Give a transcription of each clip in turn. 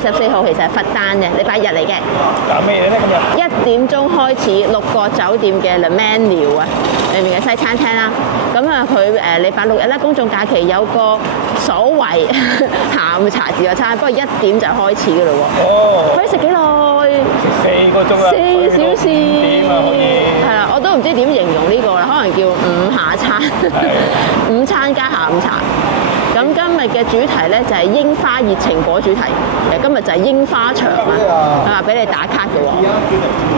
24號其實係佛誕嘅，禮拜日嚟嘅。搞咩嘢咧？今日1點鐘開始，6個酒店嘅 Le Menu 啊，裏面嘅西餐廳啦。咁啊，佢禮拜六日咧，公眾假期有個所謂下午茶自助餐，不過1點就開始㗎咯喎。哦，可以食幾耐？食4個鐘啦4小時。點啊可以？係啦，我都唔知點形容呢個啦，可能叫午下餐，午餐加下午茶。咁今日嘅主題咧就係櫻花熱情果主題，今日就係櫻花場啊，俾你打卡嘅喎。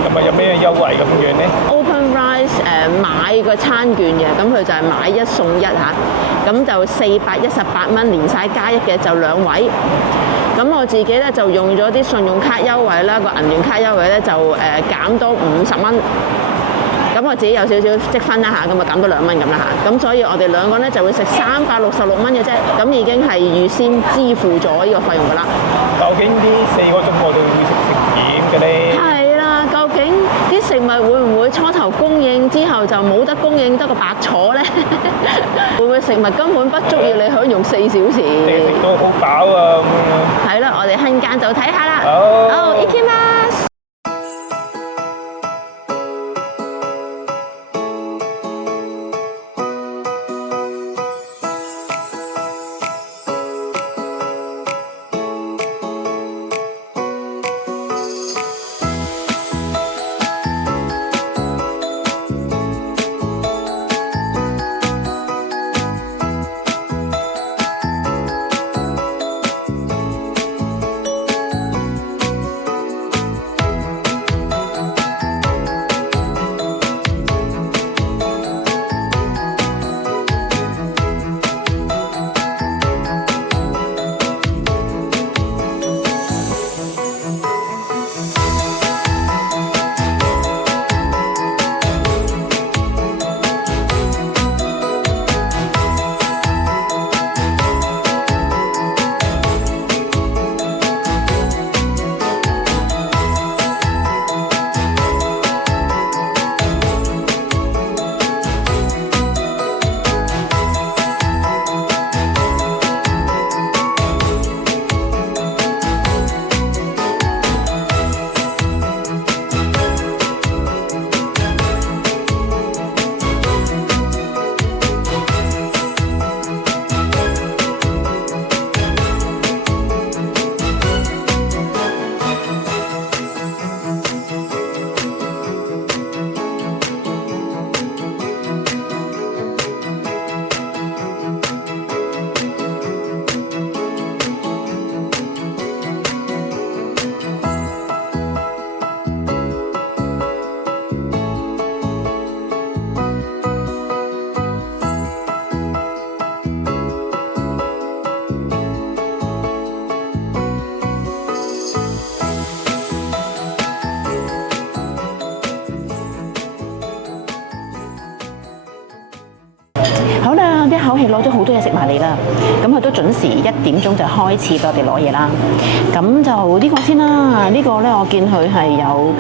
咁啊有咩優惠咁樣咧 Open Rice 買個餐券嘅，咁佢就係買1送1嚇，咁就418蚊，連晒加1嘅就2位。咁我自己咧就用咗啲信用卡優惠啦，個銀聯卡優惠咧就減多50蚊。咁我自己有少少積分啦嚇，咁啊減多2蚊咁啦嚇，咁所以我哋兩個咧就會食366蚊嘅啫，咁已經係預先支付咗呢個費用噶啦。究竟呢4個鐘我哋會食點嘅咧？係啦，究竟啲食物會唔會初頭供應之後就冇得供應，得個白坐咧？會唔會食物根本不足以你享用4小時？食到好飽啊咁樣。係啦，我哋陣間就睇下啦。好。行きます。好啦，一口氣攞咗好多嘢食埋嚟啦，咁佢都準時1點鐘就開始俾我哋攞嘢啦。咁就呢個先啦，呢個咧我見佢係有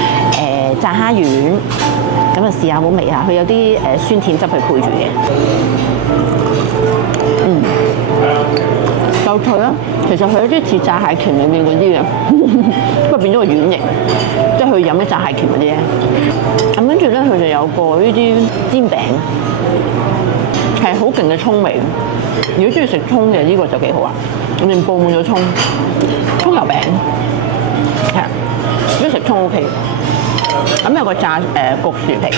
炸蝦丸，咁啊試下好味下，佢有啲酸甜汁去配住嘅，夠脆啦。其實佢有啲似炸蟹鉗裏面嗰啲嘅，不過變咗個軟型，即係佢飲啲炸蟹鉗嗰啲咧。咁跟住咧，佢就有個呢啲煎餅。係好勁嘅葱味，如果中意食葱嘅呢個就幾好啊！裏面佈滿咗葱油餅，係如果食葱 OK。咁有個炸焗薯皮，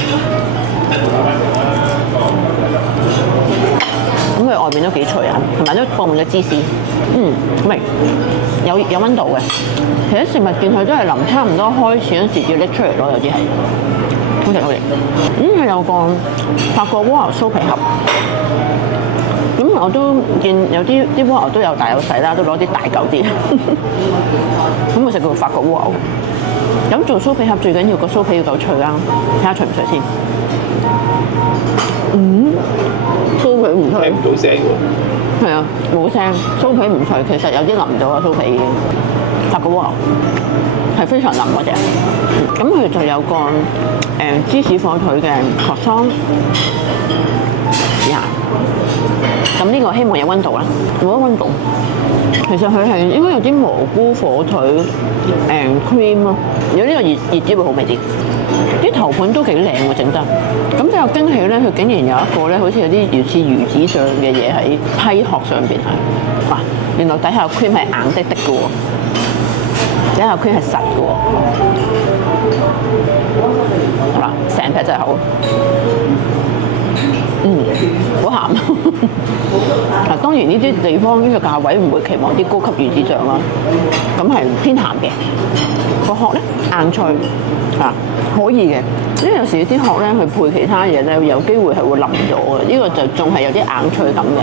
咁佢外面都幾脆啊，同埋都佈滿咗芝士，好味，有溫度嘅。其實食物見佢都係臨差唔多開始嗰時要拎出嚟咯，有啲係。好食好食，佢有個法國蝸牛酥皮盒，咁我都見有啲蝸牛都有大有細啦，都攞啲大嚿啲，咁我食過法國蝸牛。咁做酥皮盒最緊要個酥皮要夠脆啦，睇下脆唔脆先。酥皮唔脆，聽唔到聲喎。係啊，冇聲，酥皮唔脆，其實有啲腍咗啊酥皮已經。法國蝸牛係非常腍嗰隻，咁佢就有個芝士火腿嘅殼桑，試下。咁呢個希望有溫度啦，冇乜溫度。其實佢係應該有啲蘑菇火腿cream 咯，如果呢個熱啲會好味啲。啲頭盤都幾靚喎，整得。咁比較驚喜咧，佢竟然有一個咧，好似有啲類似魚子醬嘅嘢喺批殼上邊係。哇！原來底下 cream 係硬的的嘅喎，底下 cream 係實嘅喎。好啦，成劈真係好。好鹹。嗱，當然呢啲地方呢個價位唔會期望啲高級魚子醬啦，咁係偏鹹嘅。個殼咧硬脆可以嘅，因為有時啲殼咧去配其他嘢咧，有機會係會腍咗嘅。呢個就仲係有啲硬脆感嘅。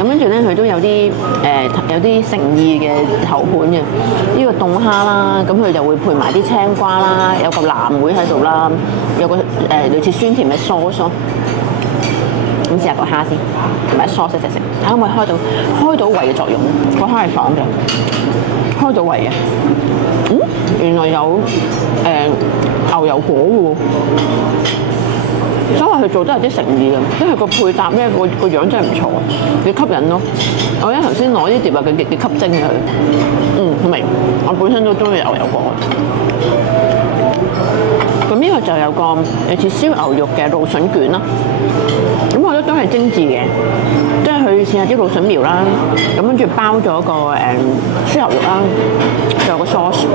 咁跟住咧，佢都有啲有啲誠意嘅頭盤嘅。呢個凍蝦啦，咁佢就會配埋啲青瓜啦，有個藍莓喺度啦，有個類似酸甜嘅sauce。咁試下個蝦先，同埋sauce食，睇可唔可以開到胃嘅作用？個蝦係爽嘅，開到胃嘅。原來有牛油果喎，所以佢做得有啲誠意嘅，因為個配搭咧個樣真係唔錯，幾吸引咯。我頭先攞啲碟啊，佢幾吸睛嘅佢。好味。我本身都中意牛油果。咁呢個就有個類似燒牛肉嘅蘆筍卷啦。咁我覺得都係精緻嘅，即係佢試下啲蘆筍苗啦，咁跟住包咗個燒牛肉啦，仲有個 sauce。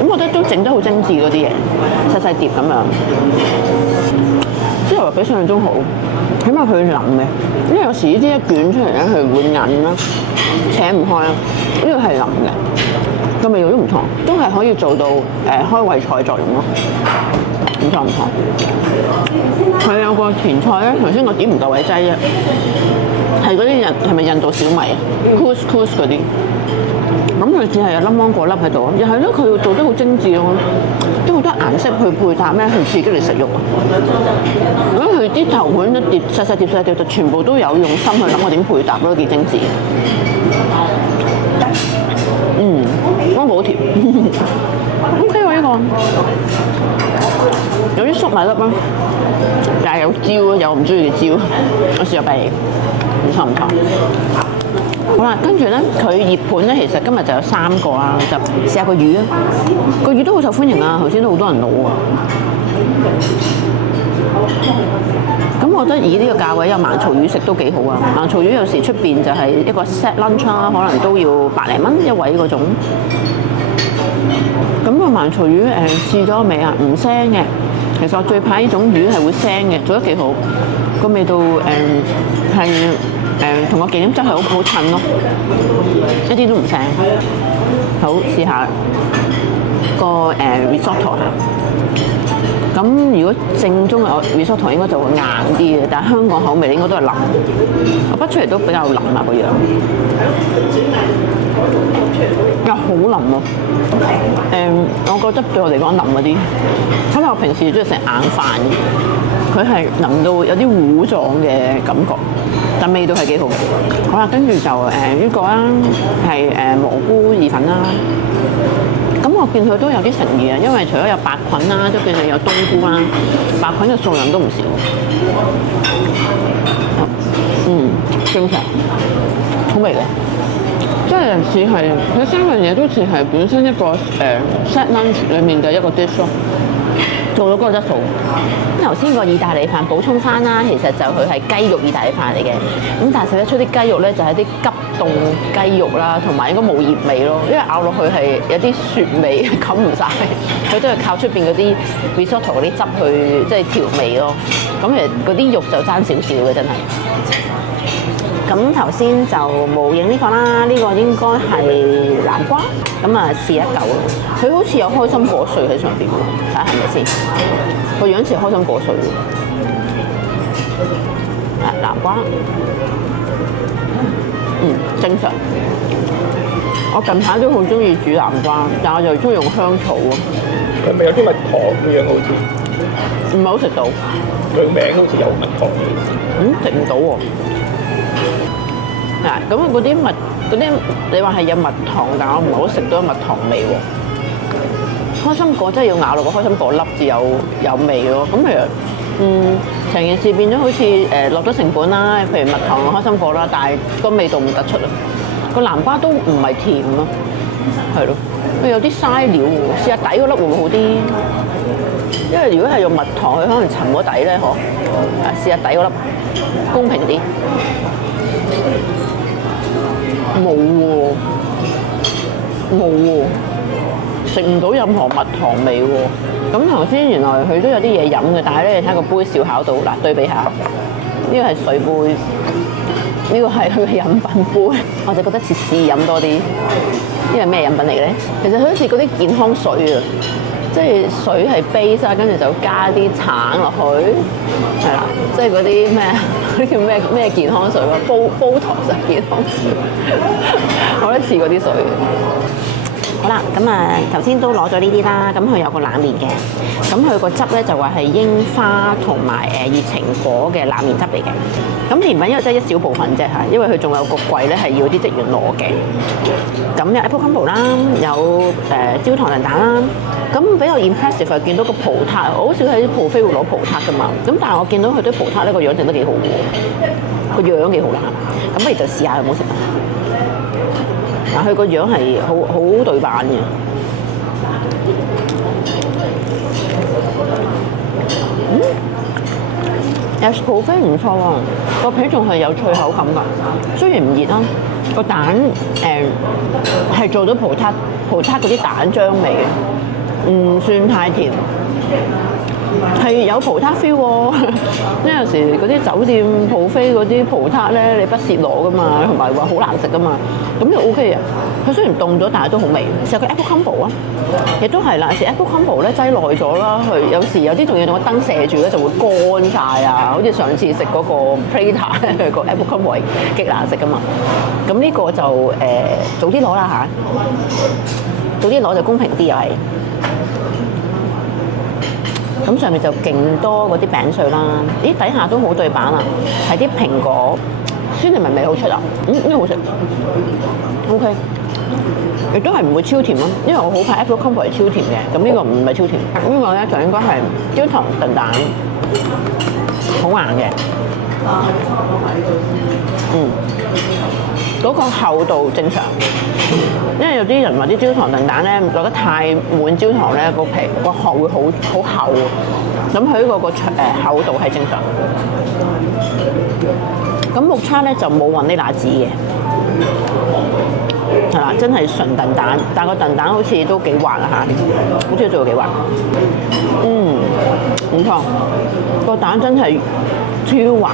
咁我覺得都整得好精緻嗰啲嘢，細細碟咁樣。燒牛肉比想象中好，起碼佢腍嘅，因為有時呢啲一捲出嚟咧，佢會韌啦，扯唔開啦。呢個係腍嘅。個味道都唔同，都係可以做到開胃菜作用咯，唔錯唔錯。佢有個前菜咧，頭先我點唔夠位擠啫，係嗰啲係咪印度小米啊 ？couscous 嗰啲，咁佢只係有粒芒果粒喺度，又係咯，佢做得好精緻咯，都好多顏色去配搭咧，去刺激你食慾。咁佢啲頭盤一碟細細碟就全部都有用心去諗我點配搭咯，幾精緻。芒果好甜，OK 喎呢個，有啲粟米粒啦，又係有椒啊，有我唔中意嘅椒，我試下俾你，唔錯唔錯。好啦，跟住咧，佢熱盤咧，其實今日就有3個啦，就試下個魚啊，個魚都好受歡迎啊，頭先都好多人攞啊。咁我覺得以呢個價位有盲槽魚食都幾好啊！盲槽魚有時出邊就係一個 set lunch 啦，可能都要100零蚊一位嗰種。咁個盲槽魚試咗未啊？唔腥嘅。其實我最怕呢種魚係會腥嘅，做得幾好。個味道係同個忌廉汁係好襯咯，一啲都唔腥。好，試下個risotto 嚇。咁如果正宗嘅 risotto 應該就會硬啲嘅，但係香港口味應該都係腍。我畢出嚟都比較腍啊個樣，又好腍喎。我覺得對我嚟講腍嗰啲，因為我平時中意食硬飯，佢係腍到有啲糊狀嘅感覺，但味道係幾好。好啦，跟住就呢個啦，係蘑菇意粉啦。咁我見佢都有啲誠意啊，因為除咗有白菌啦，都見佢有冬菇啦，白菌嘅數量都唔少。正常，好味嘅，即係似係佢3樣嘢都似係本身一個set lunch 裡面嘅一個 dish 咯，做到嗰個質素。頭先個意大利飯補充翻啦，其實就佢係雞肉意大利飯嚟嘅，咁但係食得出啲雞肉咧就係啲急凍雞肉啦，同埋應該冇醃味咯，因為咬落去係有啲雪味冚唔晒，佢都係靠出邊嗰啲 risotto 嗰啲汁去即係調味咯。咁其實嗰啲肉就爭少少嘅真係。咁頭先就冇影呢個啦，呢個應該係南瓜，咁啊試一嚿咯。佢好似有開心果碎喺上邊喎，睇下係咪先？個樣似開心果碎喎。南瓜，正常。我近排都好中意煮南瓜，但我就中意用香草喎。佢咪有啲蜜糖嘅樣好似？唔係好食到。佢名好似有蜜糖嘅。食唔到喎。嗱，咁嗰啲你話係有蜜糖，但我唔係好食到蜜糖味喎。開心果真係要咬落個開心果粒至有味咯。咁其實成件事變咗好似落咗成本啦，譬如蜜糖開心果啦，但係個味道唔突出啊，個南瓜都唔係甜咯，係咯，佢有啲嘥料喎，試下底嗰粒會唔會好啲？因為如果係用蜜糖，佢可能沉咗底咧，嗬。試下底嗰粒，公平啲。冇喎，冇喎，食唔到任何蜜糖味喎。咁頭先原來佢都有啲嘢飲嘅，但係咧你睇個杯小巧到嗱，對比下，呢個係水杯，呢個係佢嘅飲品杯，我就覺得似試飲多啲。呢個係咩飲品嚟嘅咧？其實佢好似嗰啲健康水啊。即係水係 base 啊，跟住就加啲橙落去，係啦，即係嗰啲咩嗰啲叫咩健康水啊，煲糖實健康水，我覺得似嗰啲水。好啦，咁啊頭先都攞咗呢啲啦，咁佢有個冷麵嘅，咁佢個汁咧就話係櫻花同埋熱情果嘅冷麵汁嚟嘅。咁甜品因為真係一小部分啫嚇，因為佢仲有個櫃咧係要啲職員攞嘅。咁有 Apple Crumble 啦，有焦糖燉蛋啦。咁比較 impressive 係見到個葡撻，我好少喺buffet會攞葡撻噶嘛。咁但係我見到佢啲葡撻咧個樣整得幾好喎，個樣幾好啦。咁不如就試下有冇食啊？嗱，佢個樣係好對版嘅。有 buffet 唔錯喎，個皮仲係有脆口感㗎。雖然唔熱啦，個蛋係做到葡撻嗰啲蛋漿味嘅。唔算太甜，係有葡撻 feel 喎。因為有時嗰啲酒店buffet嗰啲葡撻咧，你不屑攞噶嘛，同埋話好難食噶嘛，咁就 OK 嘅。佢雖然凍咗，但係都好味。就個 Apple Crumble 啊，亦都係啦。有時 Apple Crumble 咧擠耐咗啦，佢有時有啲仲要用個燈射住咧，就會乾晒啊。好似上次食嗰個 Prata 佢個 Apple Crumble 係極難食噶嘛。咁呢個就早啲攞啦嚇，早啲攞就公平啲又係。咁上面就勁多嗰啲餅碎啦，咦底下都好對版啊，係啲蘋果酸檸蜜味好出啊，呢個好食 ，OK，亦都係唔會超甜咯，因為我好怕 Apple Crumble 係超甜嘅，咁呢個唔係超甜，呢個咧就應該係焦糖燉蛋，好硬嘅，嗰個厚度正常，因為有啲人話啲焦糖燉蛋咧落得太滿焦糖咧，個皮個殼會好厚，咁佢呢個厚度係正常。咁木叉咧就冇雲呢拿子嘅，係啦，真係純燉蛋，但個燉蛋好似都幾滑啊嚇，好似做到幾滑，唔錯，個蛋真係超滑。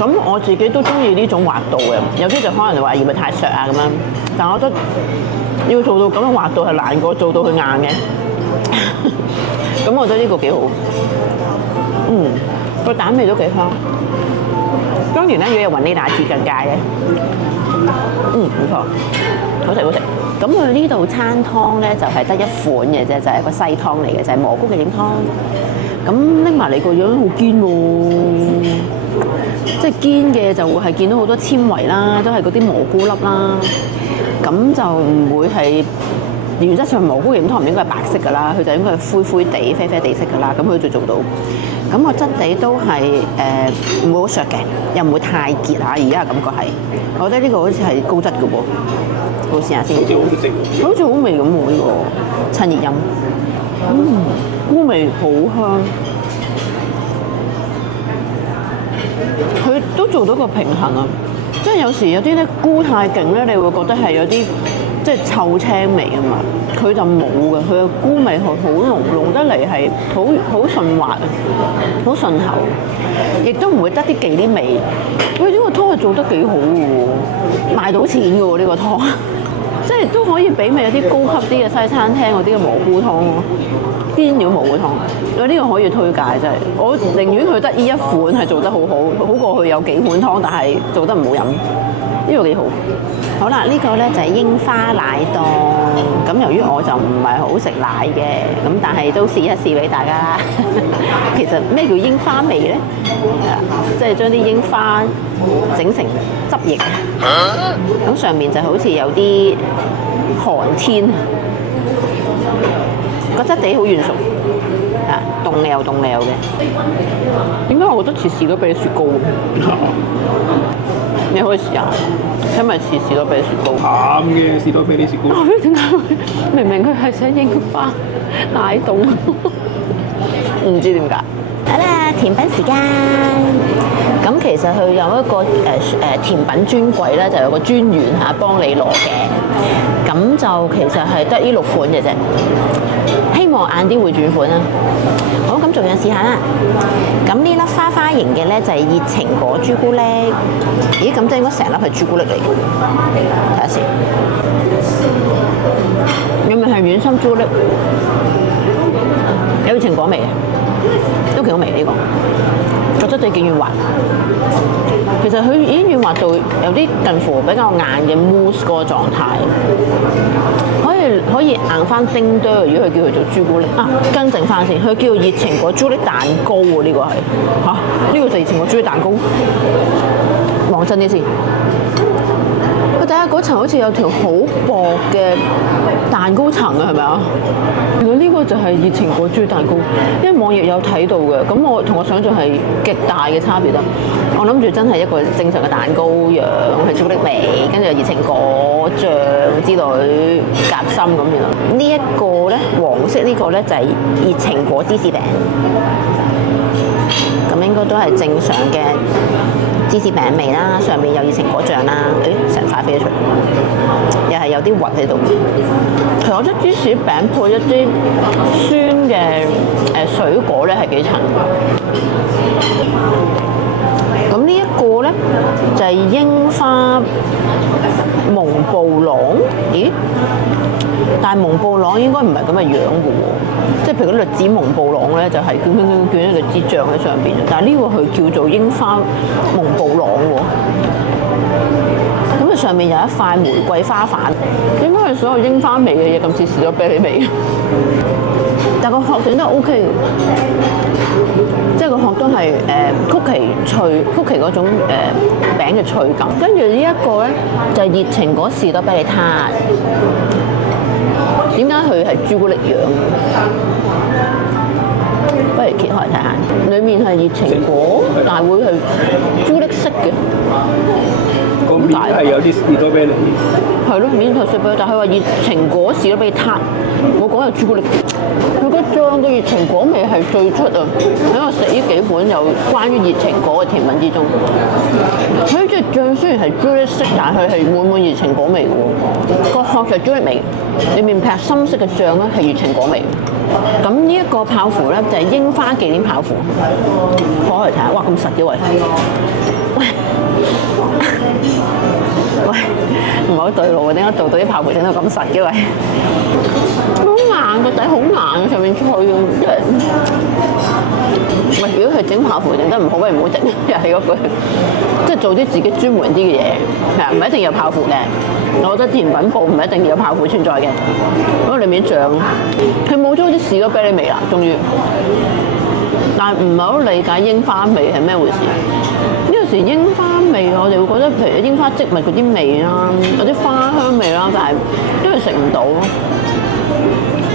咁我自己都中意呢種滑度嘅，有啲就可能話嫌咪太削啊咁樣，但我覺得要做到咁樣滑度係難過做到佢硬嘅。咁我覺得呢個幾好，個蛋味都幾香。當然咧，如果有雲呢拿子更加嘅，唔錯，好食好食。咁佢呢度餐湯咧就係得一款嘅啫，就係一個西湯嚟嘅，就係蘑菇嘅影湯。咁拎埋嚟個樣好堅喎，即係堅嘅就會係見到好多纖維啦，都係嗰啲蘑菇粒啦。咁就唔會係原則上蘑菇影湯唔應該係白色㗎啦，佢就應該係灰灰地、啡啡地色㗎啦。咁佢就做到。咁個質地都係唔會好削嘅，又唔會太結嚇。而家嘅感覺係，我覺得呢個好似係高質嘅喎。我試下先，好似好味咁喎呢個，趁熱飲。菇味好香，佢都做到個平衡啊！即係有時有啲咧菇太勁咧，你會覺得係有啲即係臭青味啊嘛。佢就冇嘅，佢嘅菇味係好濃得嚟，係好順滑啊，好順口，亦都唔會得啲忌廉味。喂，呢個湯係做得幾好嘅喎，賣到錢嘅喎呢個湯，即係都可以媲美有啲高級啲嘅西餐廳嗰啲嘅蘑菇湯咯。邊料蘑菇湯，我呢個可以推介真係，我寧願佢得呢一款係做得好好，好過佢有幾款湯但係做得唔好飲，呢個幾好。好啦，呢個咧就係櫻花奶凍，咁由於我就唔係好食奶嘅，咁但係都試一試俾大家。其實咩叫櫻花味咧？即係將啲櫻花整成汁液，咁上面就好似有啲寒天。個質地好軟熟，啊，凍溜嘅。點解我覺得似士多啤梨雪糕？你可以試下，因為似士多啤梨雪糕。淡嘅士多啤梨雪糕。點解明明佢係寫櫻花奶凍，唔知點解。好啦，甜品時間。咁其實佢有一個甜品專櫃咧，就有個專員幫你攞嘅。咁就其實係得呢6款嘅啫。希望晏啲會轉款啦。好，咁仲有試下啦。咁呢粒花花型嘅咧就係熱情果朱古力。咦，咁即係應該成粒係朱古力嚟嘅。睇下先。入面係軟心朱古力，有熱情果味嘅，都幾好味呢個。個質地幾軟滑。其實佢已經軟滑到有啲近乎比較硬嘅 mousse 嗰個狀態，可以硬翻丁堆。如果佢叫佢做朱古力啊，更正翻先，佢叫熱情果朱古力蛋糕喎，呢個係嚇，呢個就熱情果朱古力蛋糕。望真啲先，佢睇下嗰層好似有條好薄嘅蛋糕層啊，係咪啊？原來呢個就係熱情果朱古力蛋糕，因為網頁有睇到嘅，咁我同我想象係極大嘅差別啦。我諗住真係一個正常嘅蛋糕樣，係朱古力味，跟住有熱情果醬之類夾心咁樣。呢一個咧，黃色呢個咧就係熱情果芝士餅，咁應該都係正常嘅芝士餅味啦，上面有熱情果醬啦，成塊飛出嚟，又係有啲核喺度。其實我覺得芝士餅配一啲酸嘅水果咧係幾襯。咁呢一個咧就係櫻花蒙布朗，咦？但係蒙布朗應該唔係咁嘅樣嘅喎，即係譬如嗰栗子蒙布朗咧就係捲一栗子醬喺上邊，但係呢個佢叫做櫻花蒙布朗喎。咁啊上面有一塊玫瑰花瓣，應該係所有櫻花味嘅嘢咁似士多啤梨味，但個殼整得 OK 嘅。即係個殼都係曲奇脆，曲奇嗰種餅嘅脆感。跟住呢一個咧就係熱情果士多啤梨撻。點解佢係朱古力樣？不如揭開睇下，裡面係熱情果，但係會係朱古力色嘅。個面係有啲士多啤梨。係咯，面係士多啤梨，但係佢話熱情果士多啤梨撻，我講係朱古力。佢個醬嘅熱情果味係最出啊！喺我食呢幾款有關於熱情果嘅甜品之中，佢呢隻醬雖然係朱古力色，但係佢係滿熱情果味嘅喎。個殼就朱古力味，裏面劈深色嘅醬咧係熱情果味。咁呢一個泡芙咧就係櫻花忌廉泡芙，攞嚟睇下，哇咁實嘅喂！喂，唔係好對路啊！點解做到啲泡芙整到咁實嘅喂？好硬，個底好硬，上面脆嘅，即係喂，如果佢整泡芙整得唔好，不如唔好整，又係嗰句，即係做啲自己專門啲嘅嘢，係啊，唔係一定要有泡芙嘅。我覺得甜品鋪唔係一定要有泡芙存在嘅，嗰個裡面醬，佢冇咗啲士多啤梨味啦，終於。但係唔係好理解櫻花味係咩回事？呢個時櫻花味我哋會覺得，譬如櫻花植物嗰啲味啦，有啲花香味啦，但係因為食唔到咯，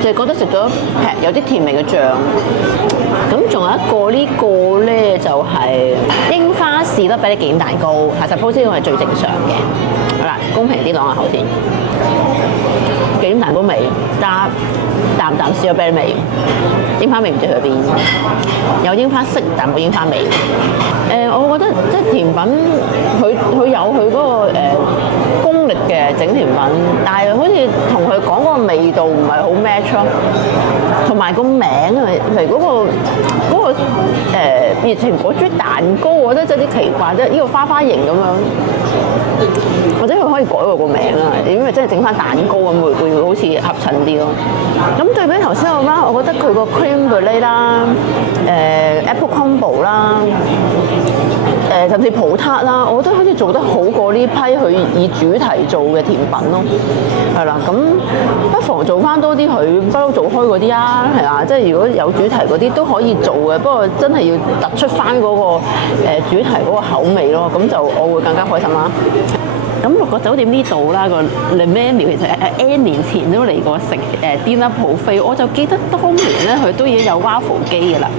就係覺得食咗劈有啲甜味嘅醬。咁仲有一個呢個咧，就係櫻花士多啤梨忌廉蛋糕，係 suppose 呢個係最正常嘅。好啦，公平啲講下口先。忌廉蛋糕味加淡士多啤梨味，櫻花味唔知去邊，有櫻花色但冇櫻花味。我覺得即係甜品，佢有佢嗰個功力嘅整甜品，但係好似同佢講嗰個味道唔係好 match 咯，同埋個名啊，譬如嗰個熱情果朱蛋糕，我覺得真係啲奇怪，即係呢個花花型咁樣，或者佢可以改個名啊，因為真係整翻蛋糕咁會好似合襯啲咯。咁對比頭先我覺得佢個 cream brulee 啦，apple combo 啦，甚至葡撻啦，我覺得好似做得好過呢批佢以主題做嘅甜品咯，係啦，咁不妨做翻多啲佢不嬲做開嗰啲啊，係啦，即係如果有主題嗰啲都可以做嘅，不過真係要突出翻嗰個主題嗰個口味咯，咁就我會更加開心啦。咁六個酒店呢度啦，個 Le Menu 其實係 N 年前都嚟過食dinner buffet，我就記得當年咧佢都已經有 waffle 機㗎啦。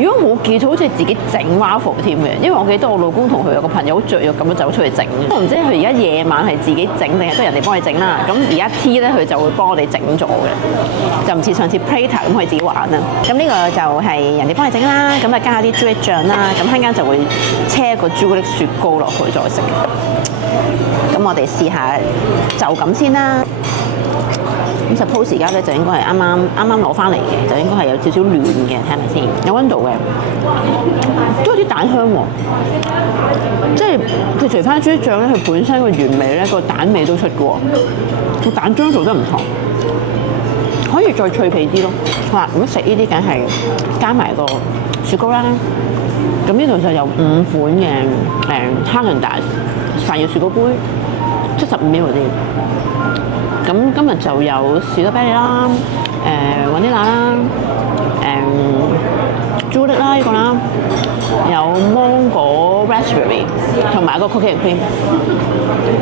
如果冇記錯，好似係自己整 waffle 添嘅，因為我記得我老公同佢有個朋友好雀躍咁樣走出去整。我唔知佢而家夜晚係自己整定係都人哋幫佢整啦。咁而家 T 咧佢就會幫我哋整咗嘅，就唔似上次 Plater 咁可以自己玩啦。咁呢個就係人哋幫你整啦，咁啊加下啲朱古力醬啦，咁陣間就會車個朱古力雪糕落去再食。咁我哋試下就咁先啦。咁 suppose 而家咧就應該係啱啱攞翻嚟嘅，就應該係有少少暖嘅，睇咪先？有溫度嘅，都有啲蛋香喎。即係佢除翻豬醬咧，佢本身個原味咧個蛋味都出嘅喎，個蛋漿做得唔錯，可以再脆皮啲咯。好啦，咁食呢啲梗係加埋個雪糕啦。咁呢度就有5款嘅Häagen-Dazs 飯要雪糕杯，75ml嗰啲。咁今日就有士多啤梨啦、雲呢拿啦、朱古力啦呢個啦，有芒果 raspberry 同埋個 cookie and cream。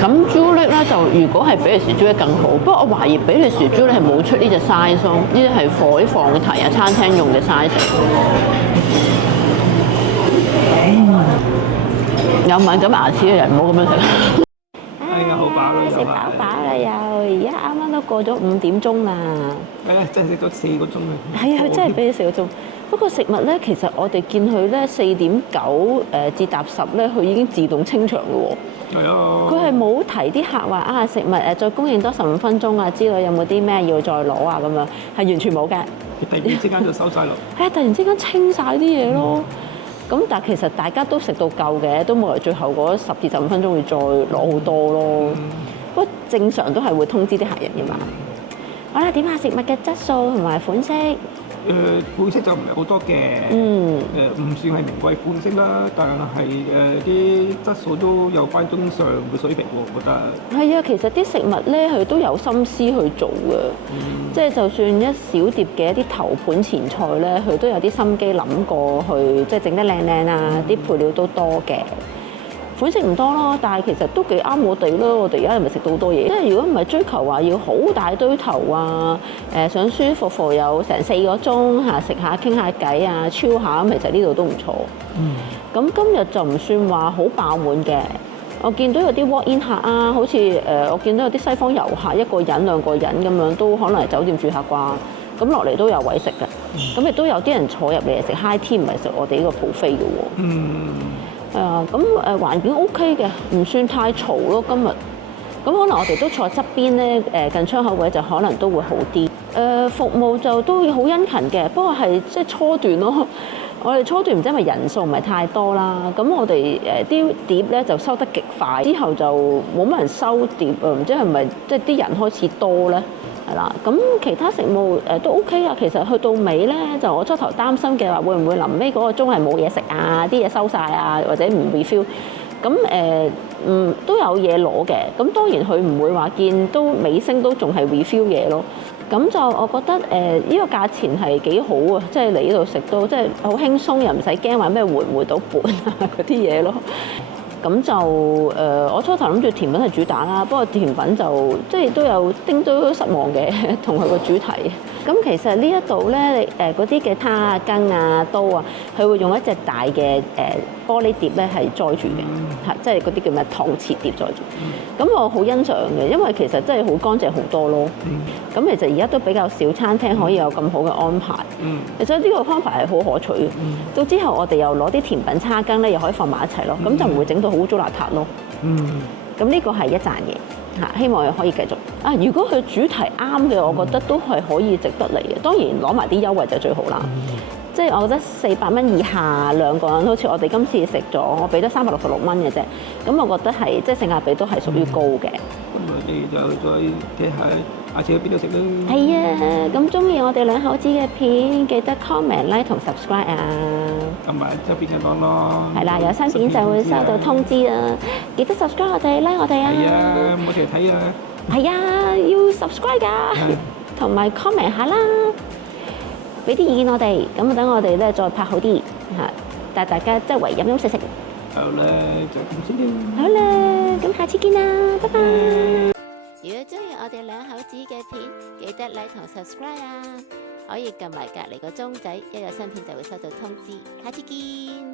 咁朱古力咧就如果係比利時朱古力更好，不過我懷疑比利時朱古力係冇出呢隻 size 咯，呢啲係火放題啊餐廳用嘅 size。有敏感牙齒嘅人唔好咁樣食。好飽啦，食飽飽啦又，而家啱啱都過咗5點鐘啦。係啊，真係食咗4個鐘啊！係啊，佢真係俾你4個鐘。不過食物咧，其實我哋見佢咧4.9至搭10咧，佢已經自動清場嘅喎。係啊。佢係冇提啲客話啊食物再供應多15分鐘啊之類，有冇啲咩要再攞啊咁樣，係完全冇嘅。突然之間就收晒落。係啊，突然之間清晒啲嘢咯。咁但係其實大家都食到夠嘅，都冇嚟最後嗰10至15分鐘會再攞好多咯。不過正常都係會通知啲客人嘅嘛。好啦，點下食物嘅質素同埋款式。款式就唔係好多嘅，唔算係名貴款式啦，但係啲質素都有翻中上嘅水平喎，我覺得。係啊，其實啲食物咧佢都有心思去做嘅，即係就算一小碟嘅一啲頭盤前菜咧，佢都有啲心機諗過去，即係整得靚靚啊，啲配料都多嘅。款式唔多咯，但係其實都幾啱我哋咯。我哋而家係咪食到好多嘢？即係如果唔係追求話要好大堆頭啊，想舒舒服服有成4個鐘嚇食下傾下偈啊，超下咁，其實呢度都唔錯。咁今日就唔算話好爆滿嘅。我見到有啲 walk-in 客啊，好似我見到有啲西方遊客1個人2個人咁樣，都可能係酒店住客啩。咁落嚟都有位食嘅。咁亦都有啲人坐入嚟食 high tea，唔係食我哋呢個 buffet 嘅喎。係啊，咁環境 OK 嘅，唔算太嘈咯。今日咁可能我哋都坐側邊咧，近窗口位就可能都會好啲。服務就都好殷勤嘅，不過係即係初段咯。我哋初段唔知因為人數唔係太多啦，咁我哋啲碟咧就收得極快，之後就冇乜人收碟啊，唔知係咪即係啲人開始多咧？係啦，咁其他食物都 OK 啊。其實去到尾咧，就我初頭擔心嘅話，會唔會臨尾嗰個鐘係冇嘢食啊？啲嘢收晒啊，或者唔 refill？咁都有嘢攞嘅。咁當然佢唔會話見到尾聲都仲係 refill 嘢咯。咁就我覺得呢個價錢係幾好啊！即係嚟呢度食都即係好輕鬆，又唔使驚話咩回唔回到本啊嗰啲嘢咯。咁就我初頭諗住甜品係主打啦，不過甜品就即係都有叮都失望嘅，同佢個主題。咁其實呢一度咧，嗰啲嘅叉啊、羹啊、刀啊，佢會用一隻大嘅玻璃碟咧係載住嘅，即係嗰啲叫咩搪瓷碟載住。咁我好欣賞嘅，因為其實真係好乾淨好多咯。咁其實而家都比較少餐廳可以有咁好嘅安排。其實呢個方法係好可取嘅。到之後我哋又攞啲甜品叉羹咧，又可以放埋一齊咯，咁就唔會整到好污糟邋遢咯。咁呢個係一賺嘢。希望佢可以繼續啊！如果佢主題啱嘅，我覺得都係可以值得嚟嘅。當然攞埋啲優惠就最好啦。即係我覺得400蚊以下2個人，好似我哋今次食咗，我俾咗366蚊嘅啫。咁我覺得係即係性價比都係屬於高嘅。咁我哋就再睇下下次去邊度食啦。係啊，咁中意我哋兩口子嘅片，記得 comment、like 同 subscribe 啊。撳埋側邊嘅檔咯。係啦，有新片就會收到通知啊！記得 subscribe 我哋，like 我哋啊。係啊，唔好淨係睇啊。係啊，要 subscribe 㗎，同埋 comment 下啦，俾啲意見我哋，咁等我哋咧再拍好啲嚇，帶大家即係圍飲飲食食。好啦，就咁先啦。好啦，咁下次。次見啦，拜拜。如果中意我哋兩口子嘅片，記得 like 同 subscribe 啊！可以撳埋隔離個鐘仔，一有新片就會收到通知。下次見。